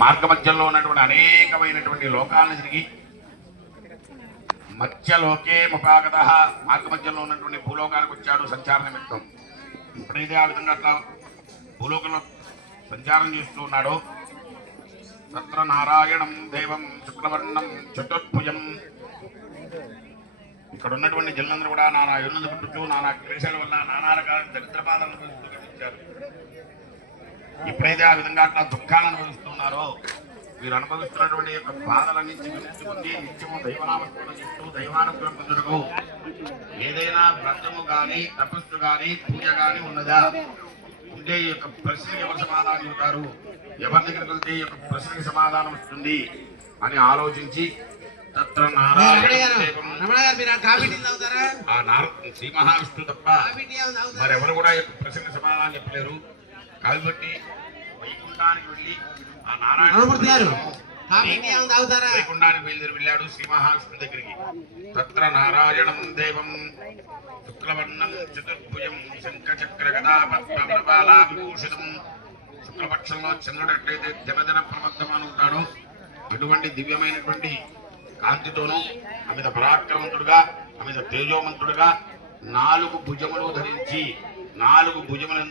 మార్గ మధ్యలో ఉన్నటువంటి అనేకమైనటువంటి లోకాలను తిరిగి మధ్యలోకే ముపాగత మార్గ మధ్యలో ఉన్నటువంటి భూలోకానికి వచ్చాడు సంచార నిమిత్తం. ఎప్పుడైతే ఆ విధంగా అట్లా భూలోకంలో సంచారం చేస్తూ ఉన్నాడో. తత్ర నారాయణం దేవం శుక్లవర్ణం చతుర్భుజం. ఇక్కడ ఉన్నటువంటి జనులందరూ కూడా నానా ఎన్నుంది పుట్టుచు నానా క్లేశాల వల్ల నానా రకాల దరిద్రపాదాలను ఎప్పుడైతే ఆ విధంగా అట్లా దుఃఖాలను అనుభవిస్తున్నారో మీరు అనుభవిస్తున్నటువంటి యొక్క బాధలన్నీ చిగురించుకుంది నిత్యము దైవనామస్మరణ చేస్తూ దైవానుగ్రహం పొందుటకు ఏదైనా వ్రతము గాని తపస్సు గాని పూజ గాని ఉన్నదా? ఉంటే ఈ యొక్క ప్రశ్నకి ఎవరు సమాధానం ఇవ్వతారు ఎవరి దగ్గరికి వెళ్తే ఈ యొక్క ప్రశ్నకి సమాధానం వస్తుంది అని ఆలోచించి తత్ర శ్రీ మహావిష్ణువు తప్ప మరెవరు కూడా ఈ యొక్క ప్రశ్నకి సమాధానం చెప్పలేరు. కాబట్టి వైకుంఠానికి వెళ్ళి ఆ నారాయణ తాగుతారా? వైకుంఠానికి బయలుదేరి వెళ్ళాడు శ్రీ మహావిష్ణువు దగ్గరికి. తత్ర నారాయణం దేవం శుక్లవర్ణం చతుర్భుజం శంఖచక్ర గదా పద్మబాలా విభూషితం శుక్లపక్షంలో చంద్రుడు ఎట్లయితే దినదిన ప్రబద్ధమనుతాడో అటువంటి దివ్యమైనటువంటి కాంతితోనూ అమిత పరాక్రమంతుడుగా అమిత తేజోమంతుడుగా నాలుగు భుజములు ధరించి నాలుగు భుజములందు